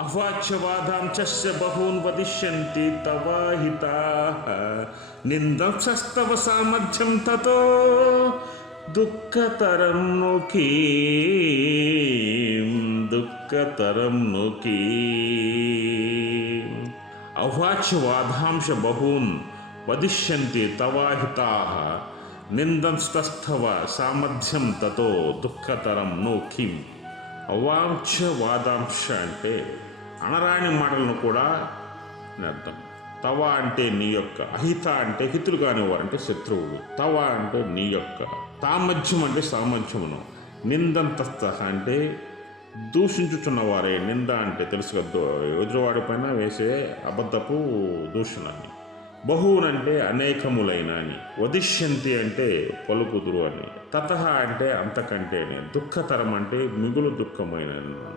అవాచ్యవాదాంచస్య బహూన్ వదిష్యంతి తవాహితాః నిందంసస్తవ సామర్థ్యం తతో దుఃఖతరం నుకీ అవాచ్యవాదాంశ బహూన్ వదిష్యంతి తవాహితాః నిందంస్తవ సామర్థ్యం తతో దుఃఖతరం నోకిం. అవాంఛ అంటే అనరాని మాటలను కూడా అర్థం. తవ అంటే నీ యొక్క, అహిత అంటే హితులు కానివారు అంటే శత్రువులు, తవ అంటే నీ యొక్క, తామధ్యం అంటే సామర్థ్యమును, నిందంతస్థ అంటే దూషించుచున్నవారే. నింద అంటే తెలుసు కదా, ఎదురువాడి పైన వేసే అబద్ధపు దూషణని. బహువునంటే అనేకములైన అని, వదిష్యంతి అంటే పలుకుదురు అని, తతః అంటే అంతకంటే అని, దుఃఖతరం అంటే మిగులు దుఃఖమైన,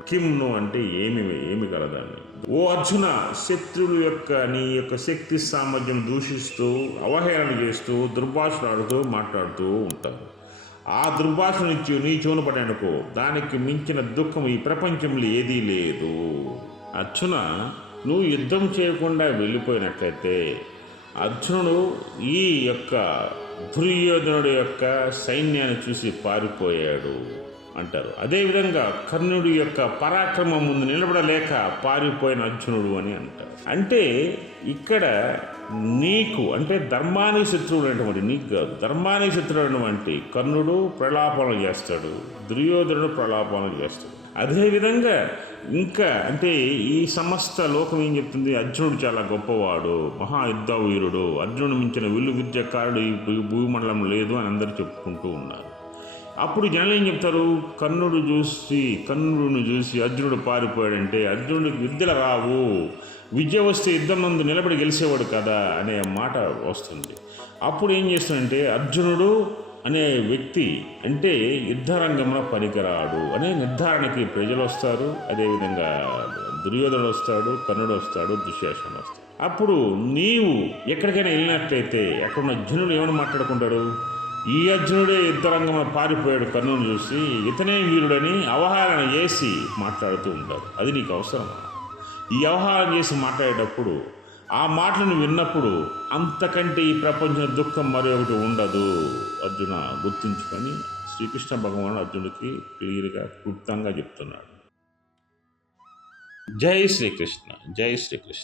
కిమ్ను అంటే ఏమి గలదని. ఓ అర్జున, శత్రువుల యొక్క నీ యొక్క శక్తి సామర్థ్యం దూషిస్తూ అవహేళన చేస్తూ దుర్భాషలాడుతూ మాట్లాడుతూ ఉంటారు. ఆ దుర్భాష నుంచి నీ చెవున పడనుకో, దానికి మించిన దుఃఖం ఈ ప్రపంచంలో ఏదీ లేదు. అర్జున, నువ్వు యుద్ధం చేయకుండా వెళ్ళిపోయినట్లయితే అర్జునుడు ఈ యొక్క దుర్యోధనుడి యొక్క సైన్యాన్ని చూసి పారిపోయాడు అంటారు. అదేవిధంగా కర్ణుడి యొక్క పరాక్రమం ముందు నిలబడలేక పారిపోయిన అర్జునుడు అని అంటారు. అంటే ఇక్కడ నీకు అంటే ధర్మానికి శత్రువుడు అనేటువంటి, నీకు కాదు, ధర్మానికి శత్రువు అనేటువంటి కర్ణుడు ప్రలాపనలు చేస్తాడు, దుర్యోధనుడు ప్రలాపనలు చేస్తాడు. అదేవిధంగా ఇంకా అంటే ఈ సమస్త లోకం ఏం చెప్తుంది, అర్జునుడు చాలా గొప్పవాడు, మహాయుద్ధ వీరుడు, అర్జునుడు మించిన విల్లు విద్యకారుడు ఈ భూమండలం లేదు అని అందరూ చెప్పుకుంటూ ఉన్నారు. అప్పుడు జనాలు ఏం చెప్తారు, కర్ణుడిని చూసి అర్జునుడు పారిపోయాడంటే అర్జునుడికి విద్యలు రావు, విద్య వస్తే యుద్ధం నందు నిలబడి గెలిచేవాడు కదా అనే మాట వస్తుంది. అప్పుడు ఏం చేస్తాడంటే అర్జునుడు అనే వ్యక్తి అంటే యుద్ధరంగంలో పనికిరాడు అనే నిర్ధారణకి ప్రజలు వస్తారు. అదేవిధంగా దుర్యోధనుడు వస్తాడు, కర్ణుడు వస్తాడు, దుశ్శాసనుడు వస్తాడు. అప్పుడు నీవు ఎక్కడికైనా వెళ్ళినట్లయితే అక్కడున్న జనులు ఏమైనా మాట్లాడుకుంటారు, ఈ అర్జునుడే యుద్ధరంగంలో పారిపోయాడు కర్ణుని చూసి, ఇతనే వీరుడని అవహేళన చేసి మాట్లాడుతూ ఉంటారు. అది నీకు అవసరమా? ఈ అవహేళన చేసి మాట్లాడేటప్పుడు ఆ మాటలను విన్నప్పుడు అంతకంటే ఈ ప్రపంచ దుఃఖం మరొకటి ఉండదు అర్జున, గుర్తుంచుకొని శ్రీకృష్ణ భగవానుడు అర్జునుడికి క్లియర్గా క్లుప్తంగా చెప్తున్నాడు. జై శ్రీకృష్ణ, జై శ్రీకృష్ణ.